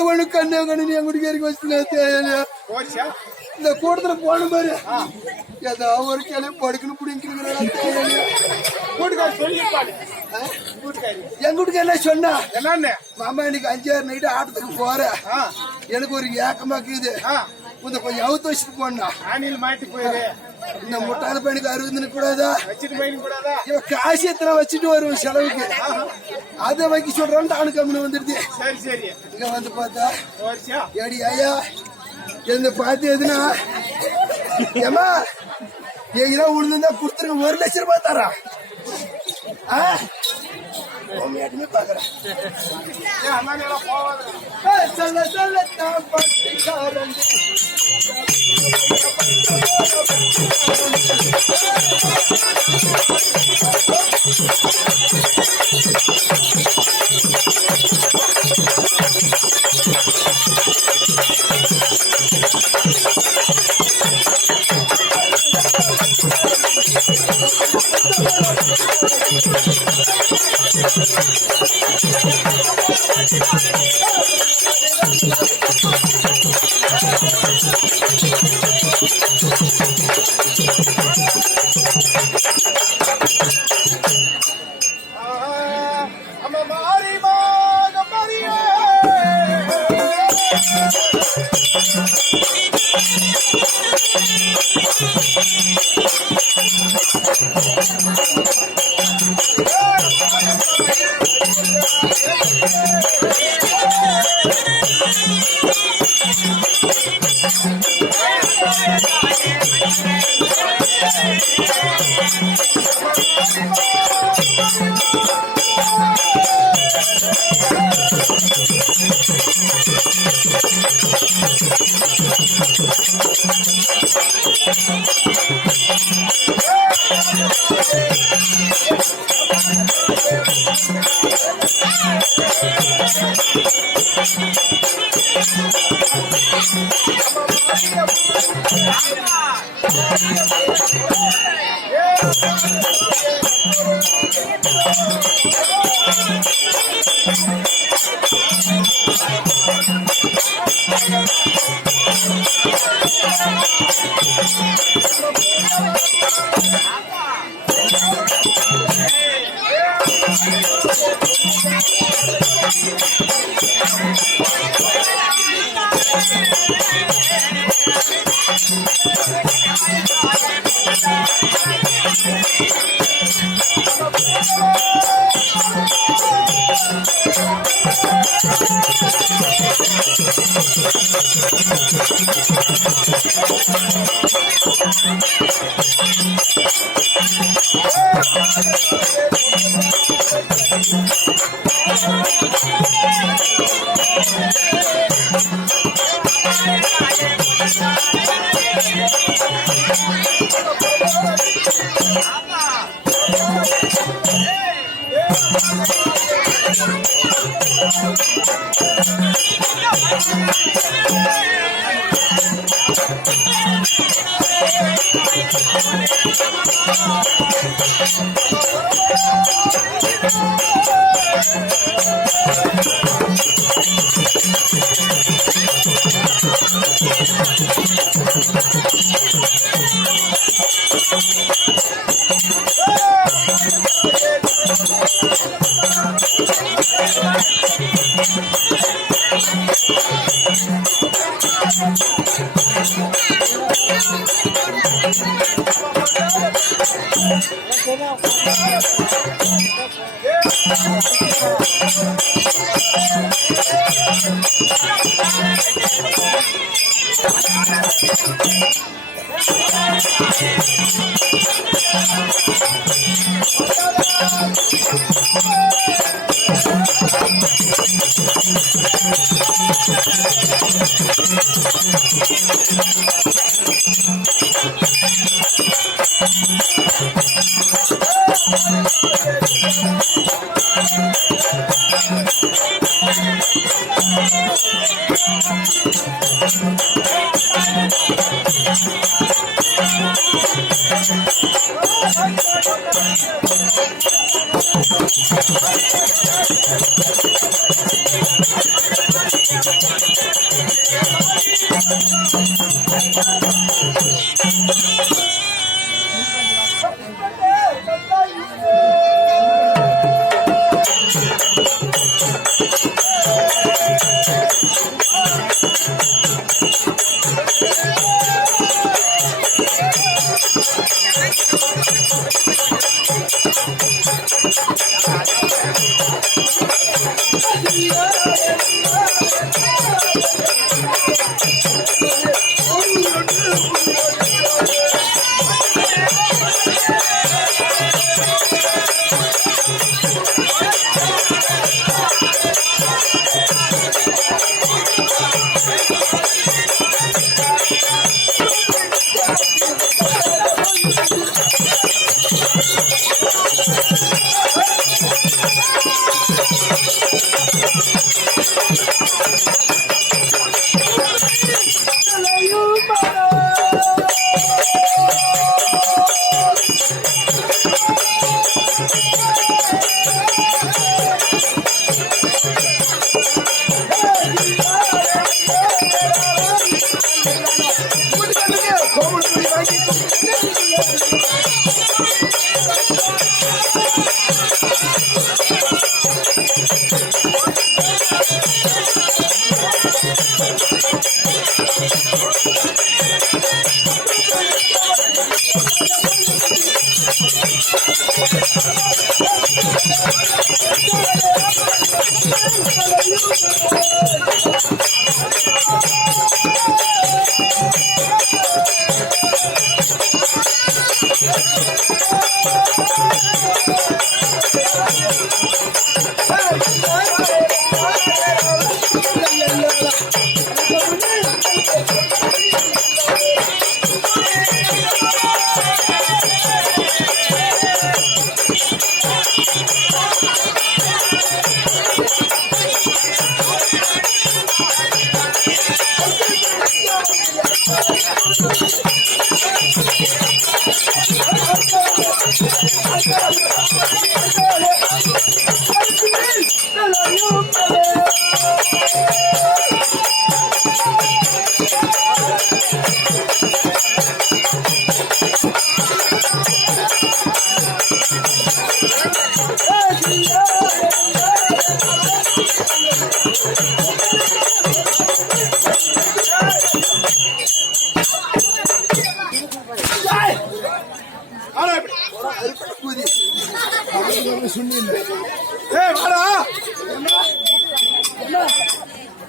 ஒண்ணு கண்ணே கண்ணு என் குடிக்க வச்சு இந்த கூட்டத்துல போன மாதிரி ஏதாவது ஒரு கிளம்பி படுக்கணும் பிடிக்கணும் என் வீட்டுக்கு என்ன சொன்னா மாமா இன்னைக்கு 5-6 நைட்டு ஆட்டத்துக்கு போறேன் எனக்கு ஒரு ஏக்கமாக்குது கொஞ்சம் அவுத்து வச்சுட்டு போனா இந்த முட்டாள பையனுக்கு 60 கூடாதா இவன் காசு எத்தனை வச்சுட்டு வருவோம் செலவுக்கு அதை வைக்க சொல்றான்னு தானு கம்மி வந்துடுது இங்க வந்து பார்த்தா ஏடி ஐயா என்ன பார்த்து எதுனா ஏமா எங்கெல்லாம் உழுந்துருந்தா கொடுத்துருங்க 1 லட்சம் ரூபாய் தரா பாக்குறேன் சொல்ல சொல்ல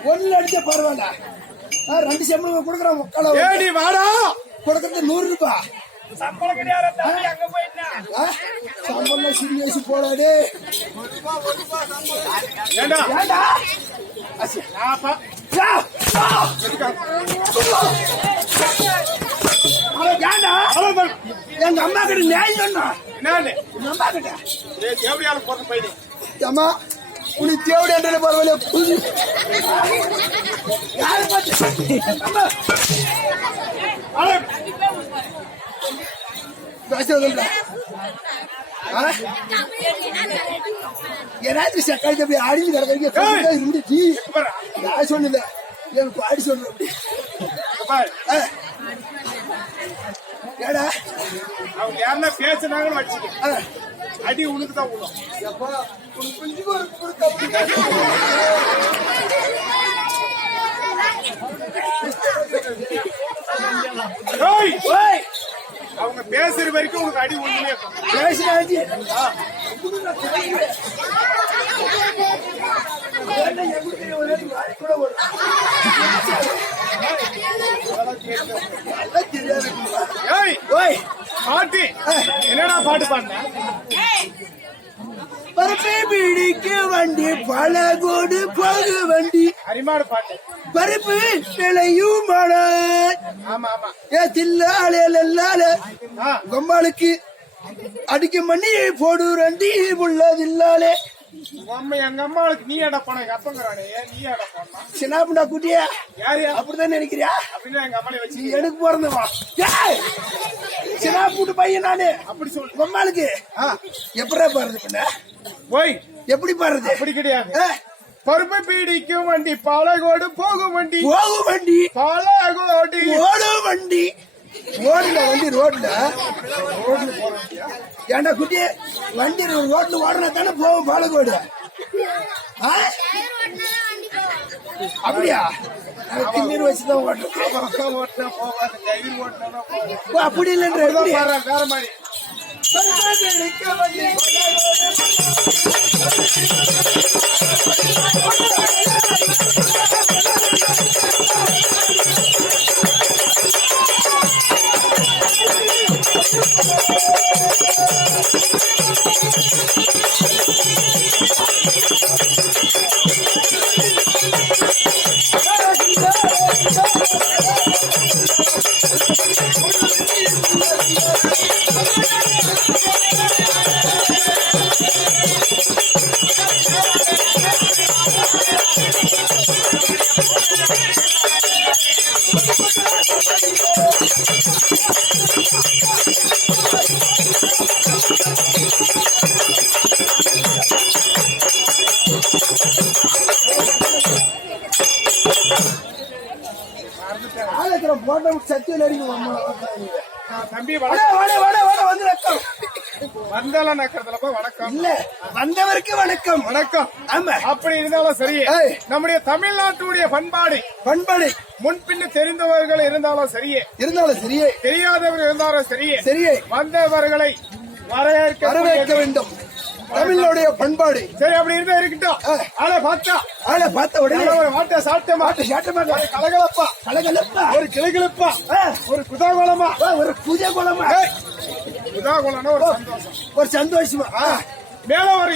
ஒன்னு அடிச்ச பரவாயில்ல, 2 செம்பளம் கொடுக்குறேன். வாடா கொடுக்கறது 100 ரூபாய் சம்பளம். சீரியஸ் போடாதே. எங்க அம்மா கிட்ட நியாயம் சொன்னா அம்மா கிட்ட அம்மா உனி தேவடி என்ற பரவாயில்ல. யாரு ஏதாச்சும் சக்காய் தம்பி அடிஞ்சு கிடக்க இருந்துச்சு. நான் சொன்னல எனக்கு அடி சொல்றேன். ஏடா அவங்க யாருன்னா பேசுனாங்கன்னு வச்சுக்க அடி உனக்கு தான் விடும். அவங்க பேசுற வரைக்கும் உனக்கு அடி ஒண்ணுமே பேசினாச்சு பாட்டு என்னடா பாட்டு பாடின பருப்பை பிடிக்க வண்டி பழகோடு போகு வண்டி அரிமாடு பாட்டு பருப்பு விளையும் மழை ஆமா ஆமா ஏ தில்லாலே கொம்பாளுக்கு அடிக்க மண்ணி போடு ரெண்டி உள்ளதில்லாலே அம்மா எங்க அம்மாவுக்கு நீ அட போன எங்க அப்பங்கிறானே நீ அட போனா சின்னாப்புண்டா குட்டியா யாரு அப்படிதான் நினைக்கிறியா அப்படின்னா எங்க அம்மாவை வச்சு எனக்கு பிறந்தவா சின்னாப்புட்டு பையன் நானு அப்படி சொல்லு கொம்பாளுக்கு எப்படா பாருது பண்ண போய் எப்படி பாருது அப்படி கிடையாது பருப்பு பீடிக்கும் வண்டி பாலகோடு போகும் வண்டி போகும் வண்டி பாலகோடு ஓடும் வண்டி ஓடுல வண்டி ரோட்ல ஏண்டா குட்டி வண்டி ரோட்ல ஓடுனா தானே போகும் பாலகோடு அப்படியா திண்ணீர் வச்சுதான் ஓட்டினா போகாது டைவர் ஓட்டினா அப்படி இல்லைன்ற வேற மாதிரி சத்தியம் தம்பி வந்தாலும் நக்கிறதுலப்பா வணக்கம் இல்ல வந்தவருக்கு வணக்கம் வணக்கம் ஆமா அப்படி இருந்தாலும் சரி நம்முடைய தமிழ்நாட்டுடைய பண்பாடு முன்பின்னு தெரிந்தவர்கள் இருந்தாலும் சரியே தெரியாதவர்கள் இருந்தாலும் சரியே வந்தவர்களை வரவேற்க வேண்டும் தமிழுடைய பண்பாடு சரி அப்படி இருந்தா இருக்கட்டும் ஆளை பார்த்தா உடனே ஒரு வாட்டை சாப்பிட்டமா கலகலப்பா ஒரு கிளைகளப்பா ஒரு குதாகோலமா ஒரு குதாகோலமா ஒரு சந்தோஷமா மேல ஒரு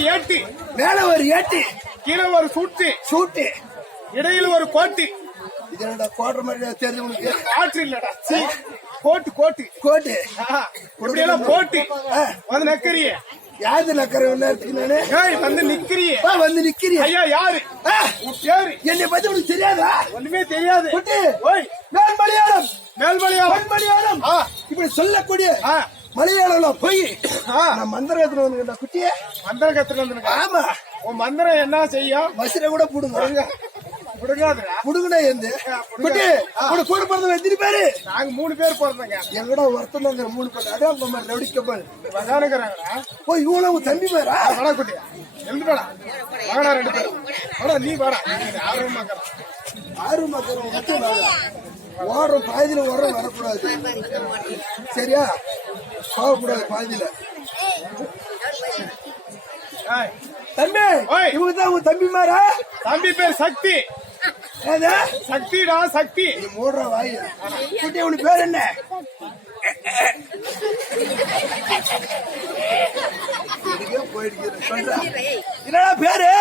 ஏட்டி கீழே ஒரு சூட்டு இடையில ஒரு கோட்டி இதனோட கோட்டை மாதிரி தெரிஞ்சு உனக்கு காற்று இல்லடா கோட்டு இப்படியெல்லாம் போட்டு வந்து நக்கறிய யாரு நக்கற நேரத்துக்கு வந்து நிக்கிறியே ஐயா யாரு பேரு என்னை பத்தி உனக்கு தெரியாதா ஒண்ணுமே தெரியாது மேல்மலையாளம் இப்படி சொல்லக்கூடிய மலையாளம் போய் மந்திரகத்துல வந்து குட்டிய ஆமா உன் மந்திரம் என்ன செய்யும் மசிர கூட புடுங்க புடுங்கடா எந்த குட்டி கூட பிறந்த எத்தனை பேரு நாங்க 3 பேர் பிறந்தங்க எங்கடா ஒருத்தம் 3 பேர் அதான் உங்க மாதிரி ரவுடிக்கப்பல் வதானுங்கிறாங்கடா ஓ இவங்களும் உங்க தம்பி பேரா வாடா குட்டியா எழுந்து வாடா 2 பேர் வாடா நீ வாடா ஆர்வமா ஓடுறோம் பாதியில வரக்கூடாது சரியா போகக்கூடாது பாதியில தம்பி இவங்க தான் உங்க தம்பி மாரா தம்பி பேர் சக்தி சக்திடா சக்தி மூடுற வாய் குட்டி உனக்கு பேர் என்ன என்னடா பேரு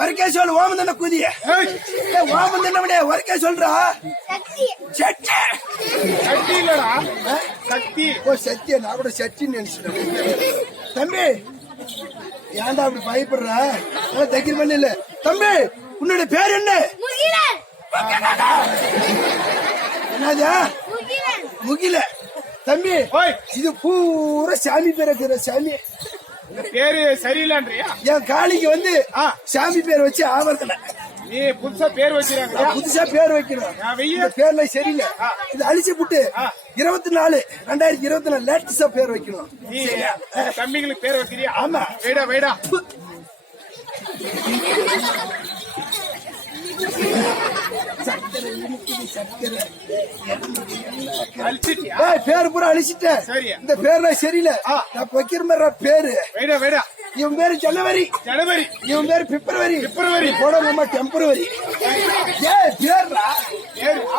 ஒருக்கே சொல்லு ஓமன் தானே குதிய ஓமன் தானே ஒருக்கே சொல்றா சக்தி இல்லடா சக்தி ஓ சத்திய நான் கூட சத்தின்னு நினைச்சிட்டேன் தம்பி ஏன்டா அப்படி பயப்படுற தைக்கிற பண்ண இல்ல தம்பி உன்னோட பேர் என்ன என்னதா முகில தம்பி இது பூரா சாமி பேர் இருக்கிற சாமி பேரு சரியில்லைன்றியா என் காளிக்கு வந்து சாமி பேர் வச்சு ஆவர்த்தன நீ புதுசா பேர் வச்சிருக்காங்க புதுசா பேர் வைக்கணும் பேர்ல சரியில்லை இது அழிச்சு புட்டு 2024 லேட்டஸ்டா பேர் வைக்கணும் தம்பிங்களுக்கு பேர் வைக்கிறியா ஆமா வைடா சக்கரை இருக்குது சக்கரை. அழிச்சிட்டியா? பேரு பூரா அழிச்சிட்டேன். சரி. இந்த பேர்லாம் சரியில்லை. நான் வைக்கிற மாதிரி பேரு. வேடா வேடா. இவன் பேரு ஜனவரி. ஜனவரி. இவன் பேரு பிப்ரவரி. பிப்ரவரி. போட நம்ம டெம்பரவரி. பேர்ரா.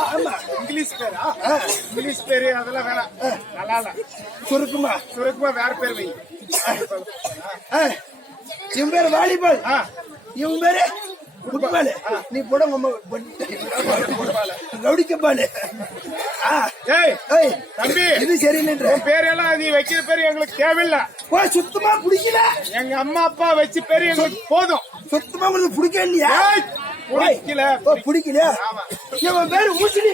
ஆமா. இங்கிலீஷ் பேரா? இங்கிலீஷ் பேரு அதெல்லாம் வேணாம். நல்லா இல்ல. சுருக்குமா சுருக்குமா வேற பேர் வை. இவன் பேரு வாலிபால். இவன் பேரு ஃபுட்பால். நீ போட ரவுடிக்கப்பால். தம்பி இது சரியில்லைன்ற பேரெல்லாம் நீ வைக்கிற பேரு எங்களுக்கு தேவையில்லை. சுத்தமா பிடிக்கல. எங்க அம்மா அப்பா வச்ச பேரு எங்களுக்கு போதும். சுத்தமா உங்களுக்கு பிடிக்க இல்லையா? பிடிக்கல. பிடிக்கல. இவன் பேரு ஊசிலி.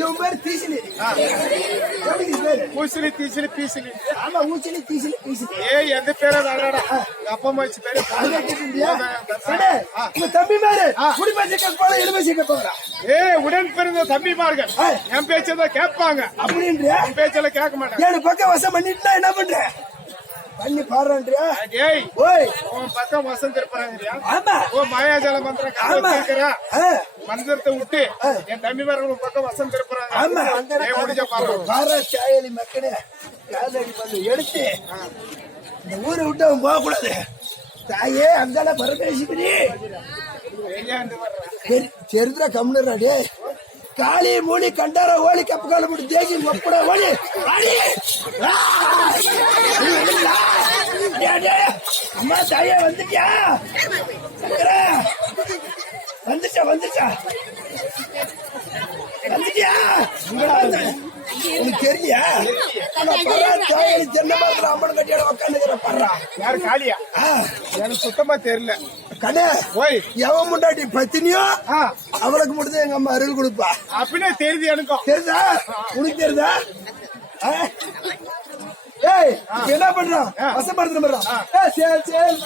இவன் பேரு தீசிலி. ஊசிலி தீசிலி பீசிலி. ஆமா ஊசிலி தீசிலி பீசிலி. எந்த பேரா வேணாடா. அப்பா அம்மா வச்ச பேரு தம்பி பேரு குடிமேசிக்க போல எலுமேசிக்க போகிறா. உடன் பிறந்த தம்பிமார்கள் என் பேச்சதான் கேட்பாங்க. அப்படின்ற என் பேச்செல்லாம் கேட்க மாட்டாங்க. ஏழு பக்கம் வசம் பண்ணிட்டு என்ன பண்ற? பண்ணி பாடுறான்றியா? ஓய் உன் பக்கம் வசம் திருப்புறாங்கறியா? ஆமா. ஓ மாயாஜால மந்திரம் கத்துக்கிறா. மந்திரத்தை விட்டு என் தம்பிமார்கள் பக்கம் வசம் திருப்புறாங்க. ஆமா. முடிஞ்ச பாப்போம். பாரா சாயலி மக்களே காலடி பண்ணி எடுத்து இந்த ஊரை விட்டு அவன் போக கூடாது. தாயே அங்கால பரமேஸ்வரி சரித்திர கம்னராடே காளி மூலி கண்டார ஓலி கப்பு கால முடி தேசி ஒப்பட ஓலி அம்மா தாயே வந்துட்டியா? வந்துச்சா வந்துச்சா வந்துட்டியா? உனக்கு தெரியலையா? தென்னை மரத்துல அம்மன் கட்டியோட உக்காந்துக்கிற பாடுறா. யாரு காளியா? எனக்கு சுத்தமா தெரியல. கண்ணே ஓய் எவன் முண்டாட்டி பத்தினியோ அவளுக்கு மட்டும் எங்க அம்மா அருள் கொடுப்பா. அப்படின்னா தெரியுது எனக்கும். தெரியுதா? உனக்கு தெரியுதா? ஏய் என்ன பண்றான்? வசப்படுத்துற மாதிரி சரி சரி.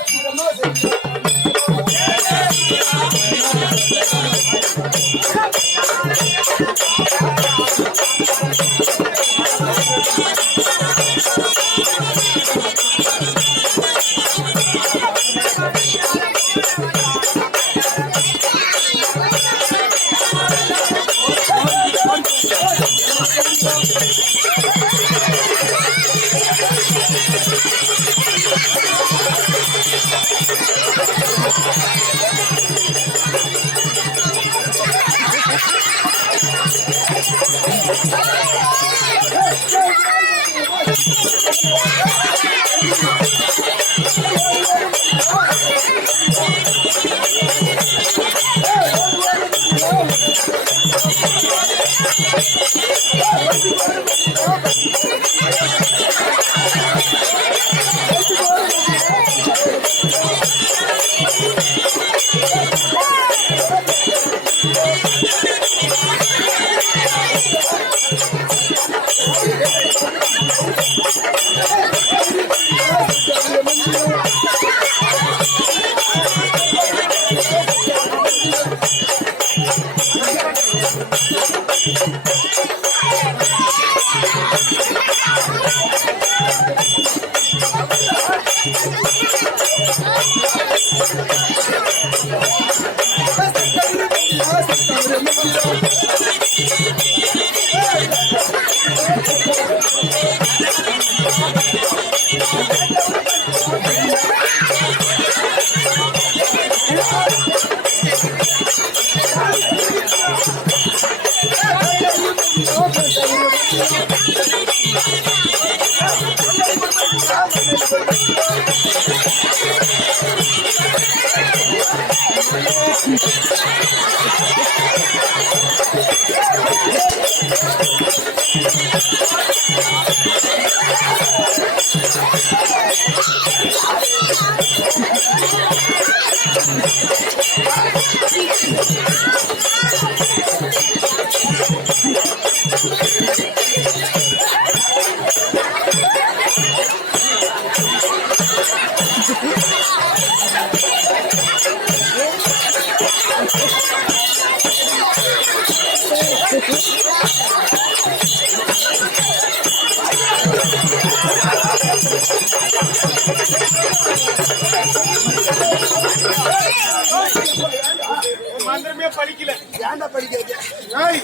மந்திரமே பழிக்கல. ஏன்டா படிக்காது? ஏய்,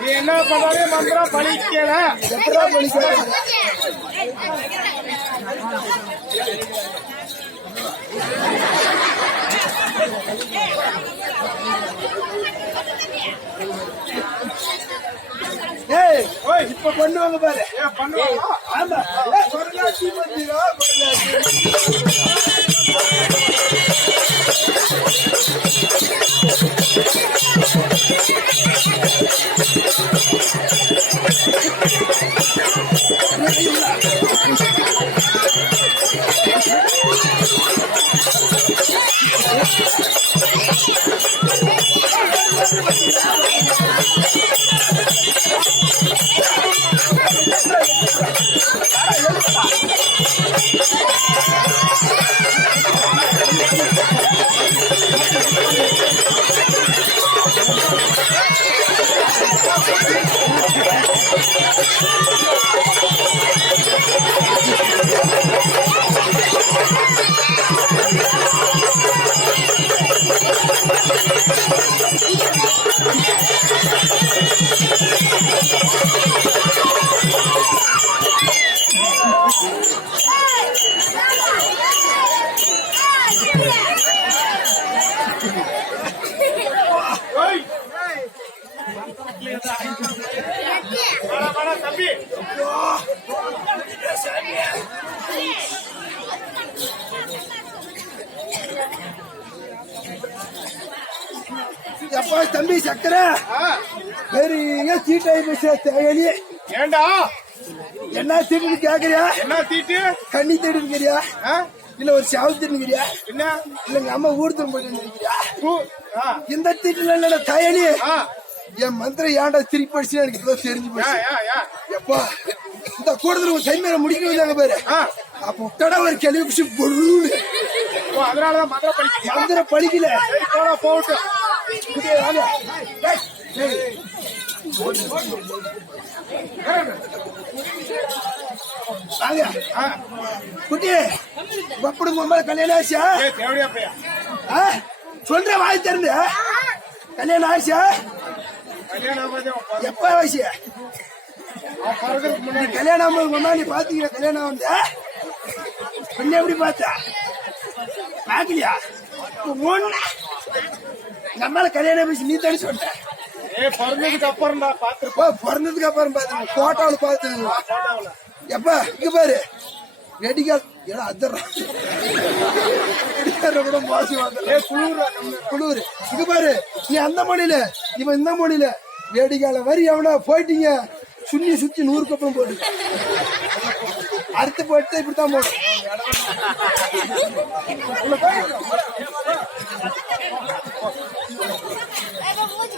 நீ என்ன பண்ணாலே மந்திரம் பழிக்கல. எப்படா படிக்காது? ஏய், ஓய், இப்ப பண்ணுவாங்க பாரு. ஏன் பண்ணுவாங்களா? ஆமா. பொருளாட்சி மந்திரம், பொருளாட்சி. ஓய், வாடா, வாடா, தம்பி. எப்பா தம்பி சக்கர ஆ, பெரிய சீட்டாய் போச்சு தேவையிலே. ஏண்டா என்ன சீட்டுன்னு கேக்குறியா? என்ன தீட்டு? கண்ணி தேடிக்கிறியா? ஆ, இல்ல ஒரு சாவு திரும்பிக்கிறியா? என்ன இல்ல எங்க அம்மா ஊர் திரும்ப போயிட்டு பூ? ஆ, இந்த தீட்டுல இல்ல தயலி. ஆ, என் மந்திரம் ஏன்டா திருப்பி படிச்சு எனக்கு இப்பதான் தெரிஞ்சு யா, போச்சு. யா, யா. எப்பா இந்த கூடுதல் ஒரு டைம் முடிக்க வந்தாங்க பாரு. ஆ, அப்ப விட்டடா ஒரு கேள்வி பிடிச்சி பொருள் ஓ, அதனாலதான் மந்திரம் பழிக்கல. மந்திரம் படிக்கல. சரி, போடா, போகட்டும். குட்டியே, வாங்க. ஏய், ஏய். வாங்க. ஆ, குட்டியே எப்படி மும்பை கல்யாணம் ஆச்சா? ஏய், தேவடியா பையா. ஆ? சொல்ற வாய் திறந்து கல்யாணம் ஆச்சா? கல்யாணம் ஆகாதே, அவன் பிறகு- எப்ப ஆச்சு? அவன் பிறகுறதுக்கு முன்னாடி. கல்யாணம் ஆகும்போது முன்னாடி பாத்தீங்க கல்யாணம் வந்து பின்ன எப்படி பார்த்த? பாக்கலையா? நம்மளால கல்யாணம் பேசி நீ தானே சொல்ற. ஏய், பிறந்ததுக்கு அப்புறம் தான் பாத்துருப்போம். ஓ, பிறந்ததுக்கு அப்புறம் பாத்துங்க போட்டோல பாத்துங்க. எப்ப இங்க பாரு வெடிக்கால் ஏன்னா அதர்றான் கூட மோசம் ஏய், குளிர்றா, நம்ம. குளிர். இங்க பாரு நீ அந்த மொழியில இவன் இந்த மொழியில வேடிக்கால வரி எவனா போயிட்டீங்க சுண்ணி சுத்தி 100 கப்பலும் போட்டு அடுத்து போட்டு இப்படித்தான் போடும்.